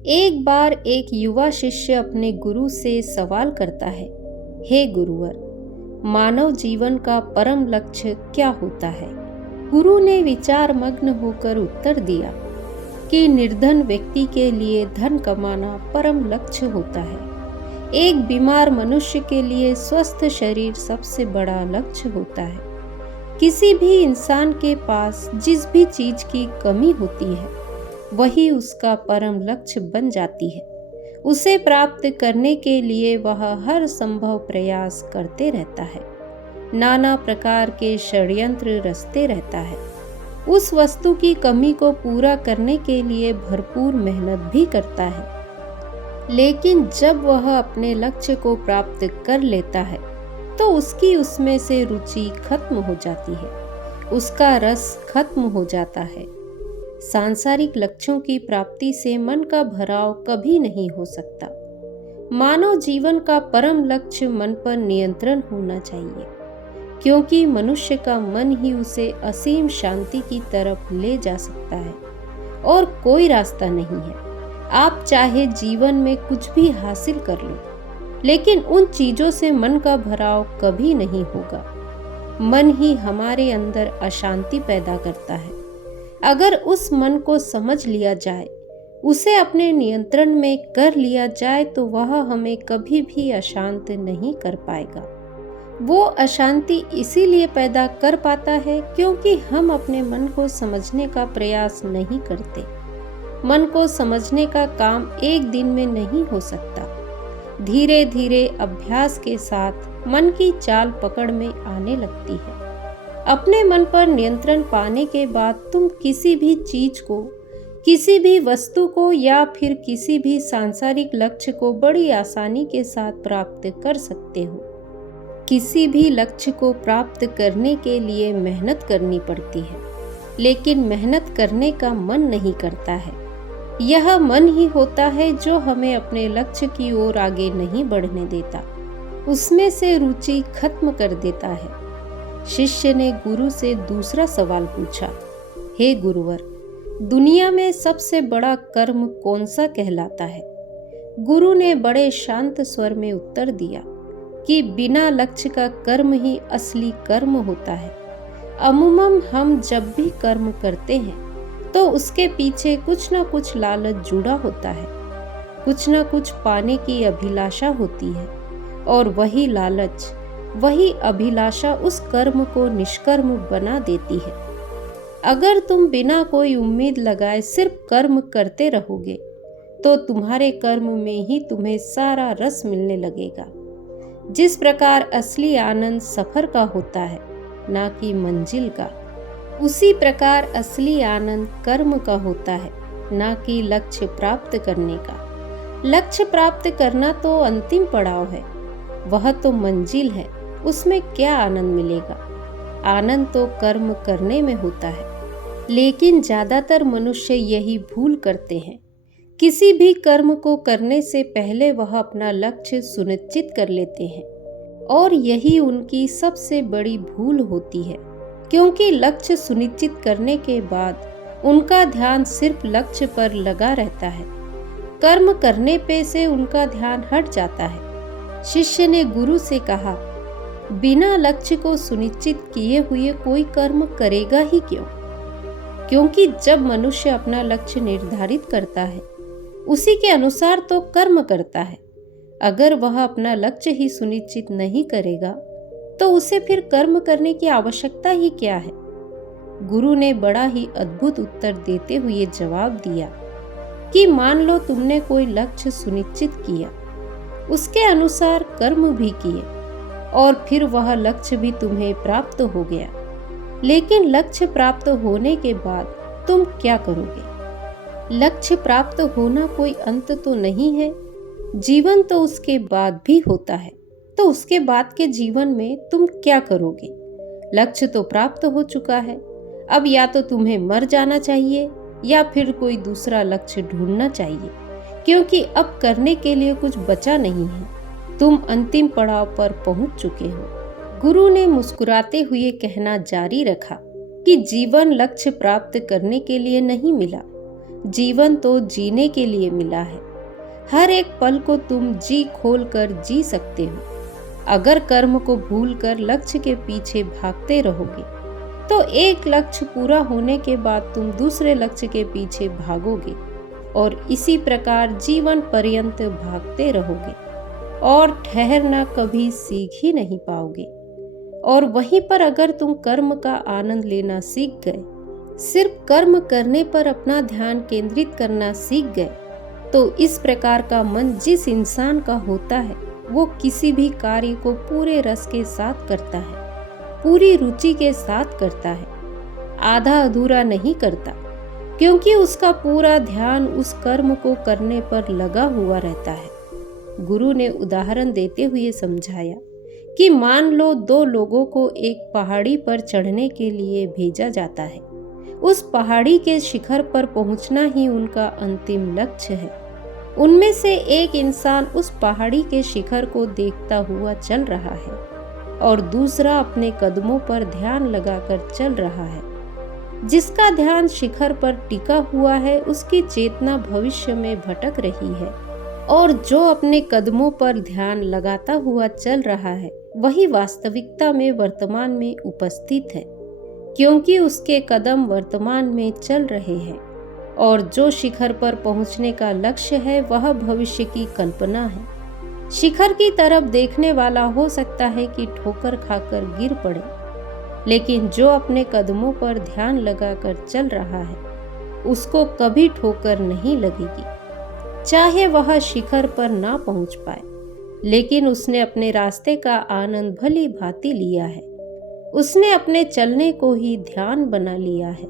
एक बार एक युवा शिष्य अपने गुरु से सवाल करता है, हे गुरुवर, मानव जीवन का परम लक्ष्य क्या होता है? गुरु ने विचार मग्न होकर उत्तर दिया कि निर्धन व्यक्ति के लिए धन कमाना परम लक्ष्य होता है। एक बीमार मनुष्य के लिए स्वस्थ शरीर सबसे बड़ा लक्ष्य होता है। किसी भी इंसान के पास जिस भी चीज की कमी होती है वही उसका परम लक्ष्य बन जाती है। उसे प्राप्त करने के लिए वह हर संभव प्रयास करते रहता है, नाना प्रकार के षड्यंत्र रचते रहता है। उस वस्तु की कमी को पूरा करने के लिए भरपूर मेहनत भी करता है। लेकिन जब वह अपने लक्ष्य को प्राप्त कर लेता है तो उसकी उसमें से रुचि खत्म हो जाती है, उसका रस खत्म हो जाता है। सांसारिक लक्ष्यों की प्राप्ति से मन का भराव कभी नहीं हो सकता। मानव जीवन का परम लक्ष्य मन पर नियंत्रण होना चाहिए, क्योंकि मनुष्य का मन ही उसे असीम शांति की तरफ ले जा सकता है और कोई रास्ता नहीं है। आप चाहे जीवन में कुछ भी हासिल कर लो, लेकिन उन चीजों से मन का भराव कभी नहीं होगा। मन ही हमारे अंदर अशांति पैदा करता है। अगर उस मन को समझ लिया जाए, उसे अपने नियंत्रण में कर लिया जाए, तो वह हमें कभी भी अशांत नहीं कर पाएगा। वो अशांति इसीलिए पैदा कर पाता है क्योंकि हम अपने मन को समझने का प्रयास नहीं करते। मन को समझने का काम एक दिन में नहीं हो सकता। धीरे धीरे अभ्यास के साथ मन की चाल पकड़ में आने लगती है। अपने मन पर नियंत्रण पाने के बाद तुम किसी भी चीज को, किसी भी वस्तु को या फिर किसी भी सांसारिक लक्ष्य को बड़ी आसानी के साथ प्राप्त कर सकते हो। किसी भी लक्ष्य को प्राप्त करने के लिए मेहनत करनी पड़ती है, लेकिन मेहनत करने का मन नहीं करता है। यह मन ही होता है जो हमें अपने लक्ष्य की ओर आगे नहीं बढ़ने देता, उसमें से रुचि खत्म कर देता है। शिष्य ने गुरु से दूसरा सवाल पूछा, हे गुरुवर, दुनिया में सबसे बड़ा कर्म कौन सा कहलाता है? गुरु ने बड़े शांत स्वर में उत्तर दिया कि बिना लक्ष्य का कर्म ही असली कर्म होता है। अमूमन हम जब भी कर्म करते हैं तो उसके पीछे कुछ ना कुछ लालच जुड़ा होता है, कुछ ना कुछ पाने की अभिलाषा होती है, और वही लालच, वही अभिलाषा उस कर्म को निष्कर्म बना देती है। अगर तुम बिना कोई उम्मीद लगाए सिर्फ कर्म करते रहोगे तो तुम्हारे कर्म में ही तुम्हें सारा रस मिलने लगेगा। जिस प्रकार असली आनंद सफर का होता है, ना कि मंजिल का, उसी प्रकार असली आनंद कर्म का होता है, ना कि लक्ष्य प्राप्त करने का। लक्ष्य प्राप्त करना तो अंतिम पड़ाव है, वह तो मंजिल है। उसमें क्या आनंद मिलेगा? आनंद तो कर्म करने में होता है। लेकिन ज्यादातर मनुष्य यही भूल करते हैं। किसी भी कर्म को करने से पहले वह अपना लक्ष्य सुनिश्चित कर लेते हैं, और यही उनकी सबसे बड़ी भूल होती है, क्योंकि लक्ष्य सुनिश्चित करने के बाद उनका ध्यान सिर्फ लक्ष्य पर लगा रहता है। कर्म करने पे से उनका ध्यान हट जाता है। शिष्य ने गुरु से कहा, बिना लक्ष्य को सुनिश्चित किए हुए कोई कर्म करेगा ही क्यों? क्योंकि जब मनुष्य अपना लक्ष्य निर्धारित करता है, उसी के अनुसार तो कर्म करता है। अगर वह अपना लक्ष्य ही सुनिश्चित नहीं करेगा तो उसे फिर कर्म करने की आवश्यकता ही क्या है? गुरु ने बड़ा ही अद्भुत उत्तर देते हुए जवाब दिया कि मान लो तुमने कोई लक्ष्य सुनिश्चित किया, उसके अनुसार कर्म भी किए, और फिर वह लक्ष्य भी तुम्हें प्राप्त हो गया। लेकिन लक्ष्य प्राप्त होने के बाद तुम क्या करोगे? लक्ष्य प्राप्त होना कोई अंत तो नहीं है। जीवन तो उसके बाद भी होता है, तो उसके बाद के जीवन में तुम क्या करोगे? लक्ष्य तो प्राप्त हो चुका है। अब या तो तुम्हें मर जाना चाहिए या फिर कोई दूसरा लक्ष्य ढूंढना चाहिए, क्योंकि अब करने के लिए कुछ बचा नहीं है। तुम अंतिम पड़ाव पर पहुंच चुके हो। गुरु ने मुस्कुराते हुए कहना जारी रखा कि जीवन लक्ष्य प्राप्त करने के लिए नहीं मिला, जीवन तो जीने के लिए मिला है। हर एक पल को तुम जी खोल कर जी सकते हो। अगर कर्म को भूलकर लक्ष्य के पीछे भागते रहोगे तो एक लक्ष्य पूरा होने के बाद तुम दूसरे लक्ष्य के पीछे भागोगे और इसी प्रकार जीवन पर्यंत भागते रहोगे और ठहरना कभी सीख ही नहीं पाओगे। और वहीं पर अगर तुम कर्म का आनंद लेना सीख गए, सिर्फ कर्म करने पर अपना ध्यान केंद्रित करना सीख गए, तो इस प्रकार का मन जिस इंसान का होता है वो किसी भी कार्य को पूरे रस के साथ करता है, पूरी रुचि के साथ करता है, आधा अधूरा नहीं करता, क्योंकि उसका पूरा ध्यान उस कर्म को करने पर लगा हुआ रहता है। गुरु ने उदाहरण देते हुए समझाया कि मान लो दो लोगों को एक पहाड़ी पर चढ़ने के लिए भेजा जाता है। उस पहाड़ी के शिखर पर पहुंचना ही उनका अंतिम लक्ष्य है। उनमें से एक इंसान उस पहाड़ी के शिखर को देखता हुआ चल रहा है और दूसरा अपने कदमों पर ध्यान लगाकर चल रहा है। जिसका ध्यान शिखर पर टिका हुआ है उसकी चेतना भविष्य में भटक रही है, और जो अपने कदमों पर ध्यान लगाता हुआ चल रहा है वही वास्तविकता में वर्तमान में उपस्थित है, क्योंकि उसके कदम वर्तमान में चल रहे हैं। और जो शिखर पर पहुंचने का लक्ष्य है वह भविष्य की कल्पना है। शिखर की तरफ देखने वाला हो सकता है कि ठोकर खाकर गिर पड़े, लेकिन जो अपने कदमों पर ध्यान लगाकर चल रहा है उसको कभी ठोकर नहीं लगेगी। चाहे वह शिखर पर ना पहुंच पाए, लेकिन उसने अपने रास्ते का आनंद भली भांति लिया है। उसने अपने चलने को ही ध्यान बना लिया है,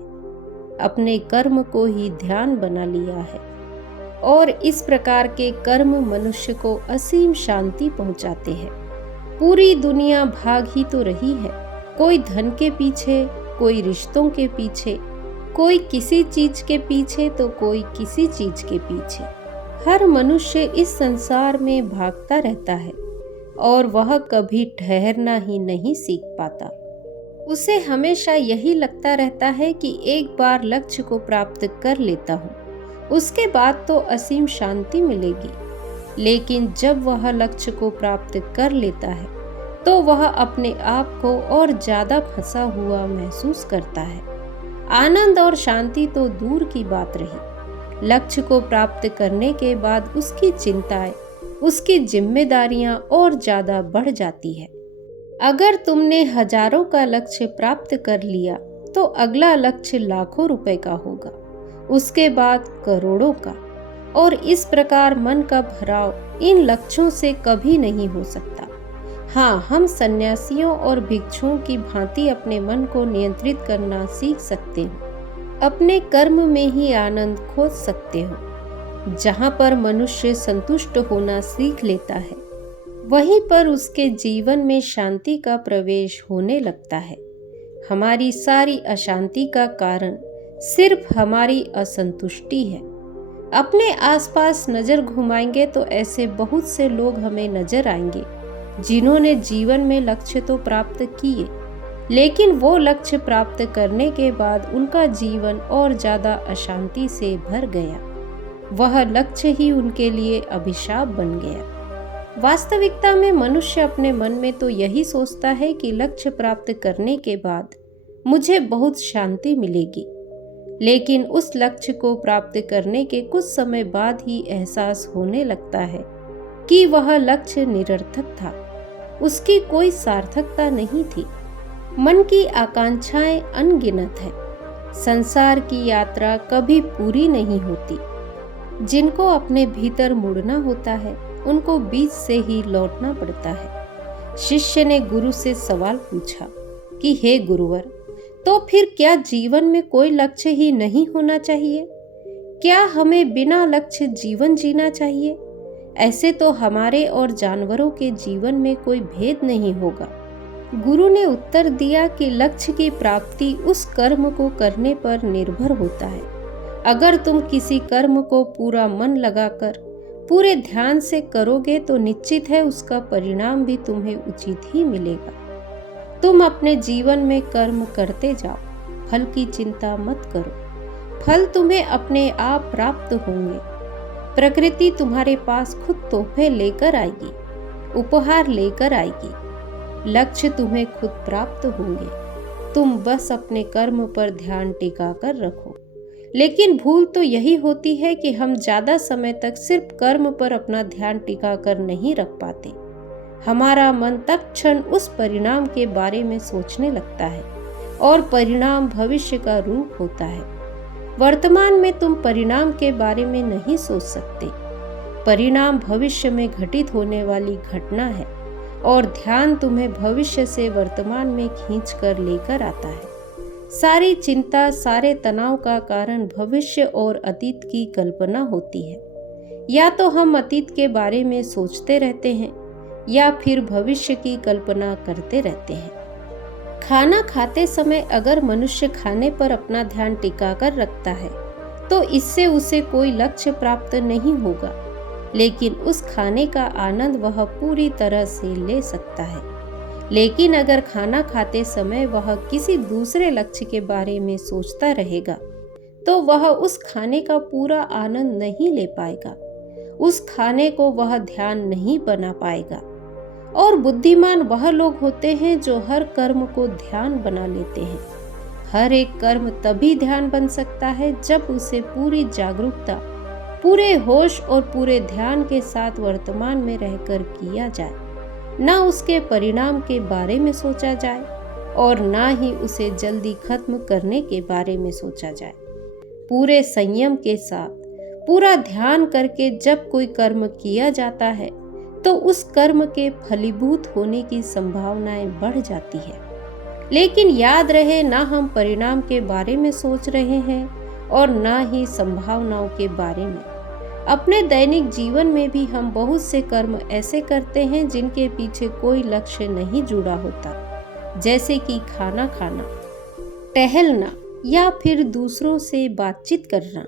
अपने कर्म को ही ध्यान बना लिया है। और इस प्रकार के कर्म मनुष्य को असीम शांति पहुंचाते हैं। पूरी दुनिया भाग ही तो रही है, कोई धन के पीछे, कोई रिश्तों के पीछे, कोई किसी चीज के पीछे तो कोई किसी चीज के पीछे। हर मनुष्य इस संसार में भागता रहता है और वह कभी ठहरना ही नहीं सीख पाता। उसे हमेशा यही लगता रहता है कि एक बार लक्ष्य को प्राप्त कर लेता हूँ, उसके बाद तो असीम शांति मिलेगी। लेकिन जब वह लक्ष्य को प्राप्त कर लेता है तो वह अपने आप को और ज्यादा फंसा हुआ महसूस करता है। आनंद और शांति तो दूर की बात रही, लक्ष्य को प्राप्त करने के बाद उसकी चिंताएं, उसकी जिम्मेदारियां और ज्यादा बढ़ जाती है। अगर तुमने हजारों का लक्ष्य प्राप्त कर लिया तो अगला लक्ष्य लाखों रुपए का होगा, उसके बाद करोड़ों का, और इस प्रकार मन का भराव इन लक्ष्यों से कभी नहीं हो सकता। हाँ, हम सन्यासियों और भिक्षुओं की भांति अपने मन को नियंत्रित करना सीख सकते हो। अपने कर्म में ही आनंद खोज सकते हो। जहाँ पर मनुष्य संतुष्ट होना सीख लेता है वहीं पर उसके जीवन में शांति का प्रवेश होने लगता है। हमारी सारी अशांति का कारण सिर्फ हमारी असंतुष्टि है। अपने आसपास नजर घुमाएंगे तो ऐसे बहुत से लोग हमें नजर आएंगे जिन्होंने जीवन में लक्ष्य तो प्राप्त किए, लेकिन वो लक्ष्य प्राप्त करने के बाद उनका जीवन और ज्यादा अशांति से भर गया। वह लक्ष्य ही उनके लिए अभिशाप बन गया। वास्तविकता में मनुष्य अपने मन में तो यही सोचता है कि लक्ष्य प्राप्त करने के बाद मुझे बहुत शांति मिलेगी, लेकिन उस लक्ष्य को प्राप्त करने के कुछ समय बाद ही एहसास होने लगता है कि वह लक्ष्य निरर्थक था, उसकी कोई सार्थकता नहीं थी। मन की आकांक्षाएं अनगिनत है। संसार की यात्रा कभी पूरी नहीं होती। जिनको अपने भीतर मुड़ना होता है उनको बीच से ही लौटना पड़ता है। शिष्य ने गुरु से सवाल पूछा कि हे गुरुवर, तो फिर क्या जीवन में कोई लक्ष्य ही नहीं होना चाहिए? क्या हमें बिना लक्ष्य जीवन जीना चाहिए? ऐसे तो हमारे और जानवरों के जीवन में कोई भेद नहीं होगा। गुरु ने उत्तर दिया कि लक्ष्य की प्राप्ति उस कर्म को करने पर निर्भर होता है। अगर तुम किसी कर्म को पूरा मन लगाकर पूरे ध्यान से करोगे तो निश्चित है उसका परिणाम भी तुम्हें उचित ही मिलेगा। तुम अपने जीवन में कर्म करते जाओ, फल की चिंता मत करो। फल तुम्हें अपने आप प्राप्त होंगे। प्रकृति तुम्हारे पास खुद तोहफे लेकर आएगी, उपहार लेकर आएगी। लक्ष्य तुम्हें खुद प्राप्त होंगे। तुम बस अपने कर्म पर ध्यान टिका कर रखो। लेकिन भूल तो यही होती है कि हम ज़्यादा समय तक सिर्फ कर्म पर अपना ध्यान टिका कर नहीं रख पाते। हमारा मन तत्क्षण उस परिणाम के बारे में सोचने लगता है और परिणाम भविष्य का रूप होता है। वर्तमान में तुम परिणाम के बारे में नहीं सोच सकते। परिणाम भविष्य में घटित होने वाली घटना है और ध्यान तुम्हें भविष्य से वर्तमान में खींच कर लेकर आता है। सारी चिंता, सारे तनाव का कारण भविष्य और अतीत की कल्पना होती है। या तो हम अतीत के बारे में सोचते रहते हैं या फिर भविष्य की कल्पना करते रहते हैं। खाना खाते समय अगर मनुष्य खाने पर अपना ध्यान टिका कर रखता है तो इससे उसे कोई लक्ष्य प्राप्त नहीं होगा, लेकिन उस खाने का आनंद वह पूरी तरह से ले सकता है। लेकिन अगर खाना खाते समय वह किसी दूसरे लक्ष्य के बारे में सोचता रहेगा तो वह उस खाने का पूरा आनंद नहीं ले पाएगा। उस खाने को वह ध्यान नहीं बना पाएगा। और बुद्धिमान वह लोग होते हैं जो हर कर्म को ध्यान बना लेते हैं। हर एक कर्म तभी ध्यान बन सकता है जब उसे पूरी जागरूकता, पूरे होश और पूरे ध्यान के साथ वर्तमान में रहकर किया जाए। ना उसके परिणाम के बारे में सोचा जाए और ना ही उसे जल्दी खत्म करने के बारे में सोचा जाए। पूरे संयम के साथ, पूरा ध्यान करके जब कोई कर्म किया जाता है तो उस कर्म के फलीभूत होने की संभावनाएं बढ़ जाती है। लेकिन याद रहे, ना हम परिणाम के बारे में सोच रहे हैं और ना ही संभावनाओं के बारे में। अपने दैनिक जीवन में भी हम बहुत से कर्म ऐसे करते हैं जिनके पीछे कोई लक्ष्य नहीं जुड़ा होता, जैसे कि खाना खाना, टहलना या फिर दूसरों से बातचीत करना।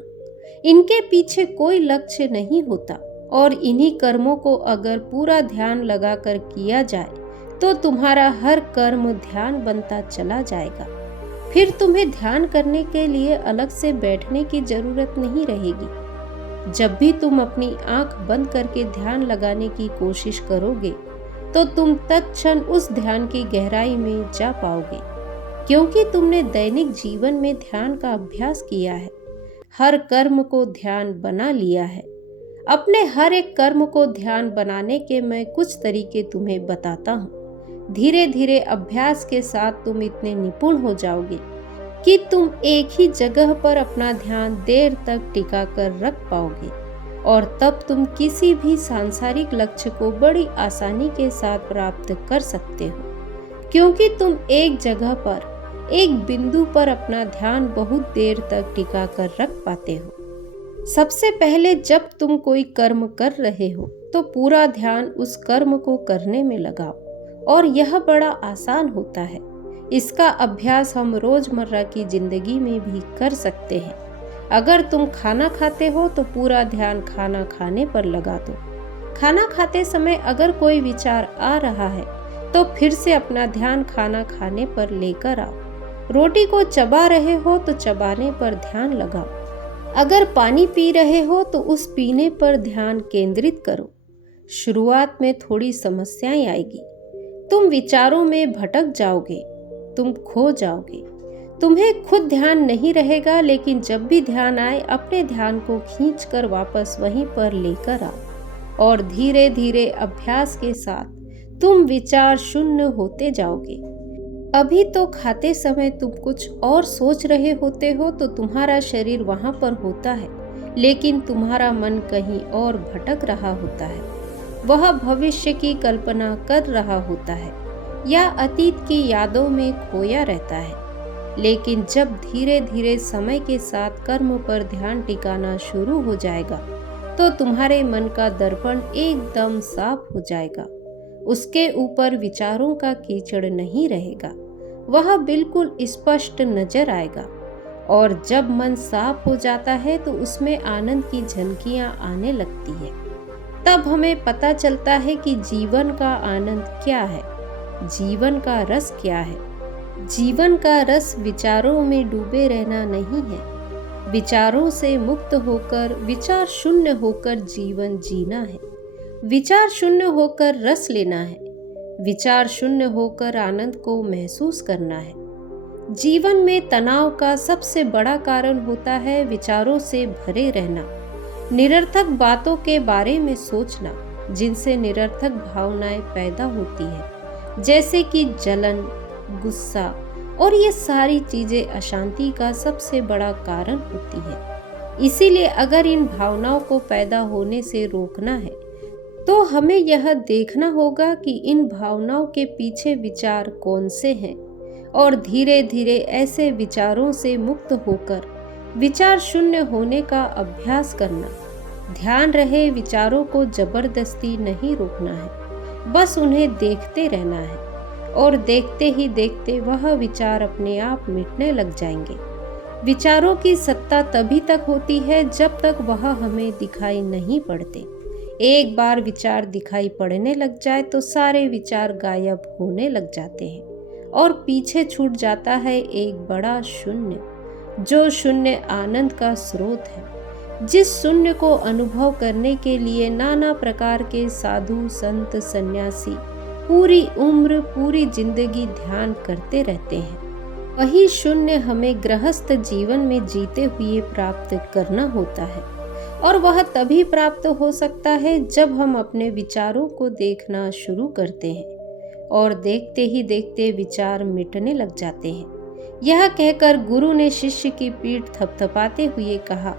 इनके पीछे कोई लक्ष्य नहीं होता और इन्हीं कर्मों को अगर पूरा ध्यान लगाकर किया जाए तो तुम्हारा हर कर्म ध्यान बनता चला जाएगा। फिर तुम्हें ध्यान करने के लिए अलग से बैठने की जरूरत नहीं रहेगी। जब भी तुम अपनी आंख बंद करके ध्यान लगाने की कोशिश करोगे तो तुम तत्क्षण उस ध्यान की गहराई में जा पाओगे, क्योंकि तुमने दैनिक जीवन में ध्यान का अभ्यास किया है, हर कर्म को ध्यान बना लिया है। अपने हर एक कर्म को ध्यान बनाने के मैं कुछ तरीके तुम्हें बताता हूँ। धीरे धीरे अभ्यास के साथ तुम इतने निपुण हो जाओगे कि तुम एक ही जगह पर अपना ध्यान देर तक टिका कर रख पाओगे और तब तुम किसी भी सांसारिक लक्ष्य को बड़ी आसानी के साथ प्राप्त कर सकते हो, क्योंकि तुम एक जगह पर, एक बिंदु पर अपना ध्यान बहुत देर तक टिका कर रख पाते हो। सबसे पहले जब तुम कोई कर्म कर रहे हो तो पूरा ध्यान उस कर्म को करने में लगाओ और यह बड़ा आसान होता है। इसका अभ्यास हम रोजमर्रा की जिंदगी में भी कर सकते हैं। अगर तुम खाना खाते हो तो पूरा ध्यान खाना खाने पर लगा दो। खाना खाते समय अगर कोई विचार आ रहा है तो फिर से अपना ध्यान खाना खाने पर लेकर आओ। रोटी को चबा रहे हो तो चबाने पर ध्यान लगाओ। अगर पानी पी रहे हो तो उस पीने पर ध्यान केंद्रित करो। शुरुआत में थोड़ी समस्याएं आएगी, तुम विचारों में भटक जाओगे, तुम खो जाओगे, तुम्हें खुद ध्यान नहीं रहेगा। लेकिन जब भी ध्यान आए अपने ध्यान को खींचकर वापस वहीं पर लेकर आओ और धीरे धीरे अभ्यास के साथ तुम विचार शून्य होते जाओगे। अभी तो खाते समय तुम कुछ और सोच रहे होते हो तो तुम्हारा शरीर वहां पर होता है, लेकिन तुम्हारा मन कहीं और भटक रहा होता है। वह भविष्य की कल्पना कर रहा होता है या अतीत की यादों में खोया रहता है। लेकिन जब धीरे धीरे समय के साथ कर्म पर ध्यान टिकाना शुरू हो जाएगा तो तुम्हारे मन का दर्पण एकदम साफ हो जाएगा। उसके ऊपर विचारों का कीचड़ नहीं रहेगा, वह बिल्कुल स्पष्ट नजर आएगा। और जब मन साफ हो जाता है तो उसमें आनंद की झलकियां आने लगती है। तब हमें पता चलता है कि जीवन का आनंद क्या है, जीवन का रस क्या है। जीवन का रस विचारों में डूबे रहना नहीं है। विचारों से मुक्त होकर, विचार शून्य होकर जीवन जीना है। विचार शून्य होकर रस लेना है। विचार शून्य होकर आनंद को महसूस करना है। जीवन में तनाव का सबसे बड़ा कारण होता है विचारों से भरे रहना, निरर्थक बातों के बारे में सोचना, जिनसे निरर्थक भावनाएं पैदा होती है, जैसे कि जलन, गुस्सा, और ये सारी चीजें अशांति का सबसे बड़ा कारण होती है। इसीलिए अगर इन भावनाओं को पैदा होने से रोकना है तो हमें यह देखना होगा कि इन भावनाओं के पीछे विचार कौन से हैं, और धीरे धीरे ऐसे विचारों से मुक्त होकर विचार शून्य होने का अभ्यास करना। ध्यान रहे, विचारों को जबरदस्ती नहीं रोकना है, बस उन्हें देखते रहना है, और देखते ही देखते वह विचार अपने आप मिटने लग जाएंगे। विचारों की सत्ता तभी तक होती है जब तक वह हमें दिखाई नहीं पड़ते। एक बार विचार दिखाई पड़ने लग जाए तो सारे विचार गायब होने लग जाते हैं, और पीछे छूट जाता है एक बड़ा शून्य, जो शून्य आनंद का स्रोत है। जिस शून्य को अनुभव करने के लिए नाना प्रकार के साधु, संत, सन्यासी पूरी उम्र, पूरी जिंदगी ध्यान करते रहते हैं, वही शून्य हमें गृहस्थ जीवन में जीते हुए प्राप्त करना होता है। और वह तभी प्राप्त हो सकता है जब हम अपने विचारों को देखना शुरू करते हैं, और देखते ही देखते विचार मिटने लग जाते हैं। यह कहकर गुरु ने शिष्य की पीठ थपथपाते हुए कहा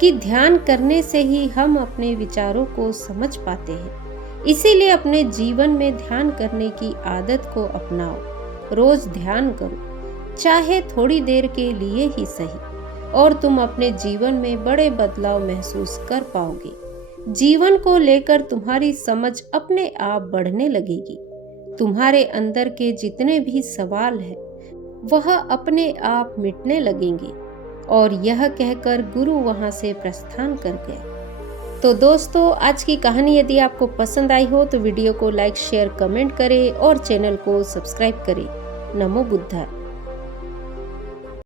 कि ध्यान करने से ही हम अपने विचारों को समझ पाते हैं। इसीलिए अपने जीवन में ध्यान करने की आदत को अपनाओ। रोज ध्यान करो, चाहे थोड़ी देर के लिए ही सही, और तुम अपने जीवन में बड़े बदलाव महसूस कर पाओगे। जीवन को लेकर तुम्हारी समझ अपने आप बढ़ने लगेगी। तुम्हारे अंदर के जितने भी सवाल हैं वह अपने आप मिटने लगेंगे। और यह कहकर गुरु वहां से प्रस्थान कर गए। तो दोस्तों, आज की कहानी यदि आपको पसंद आई हो तो वीडियो को लाइक, शेयर, कमेंट करें और चैनल को सब्सक्राइब करें। नमो बुद्धाय।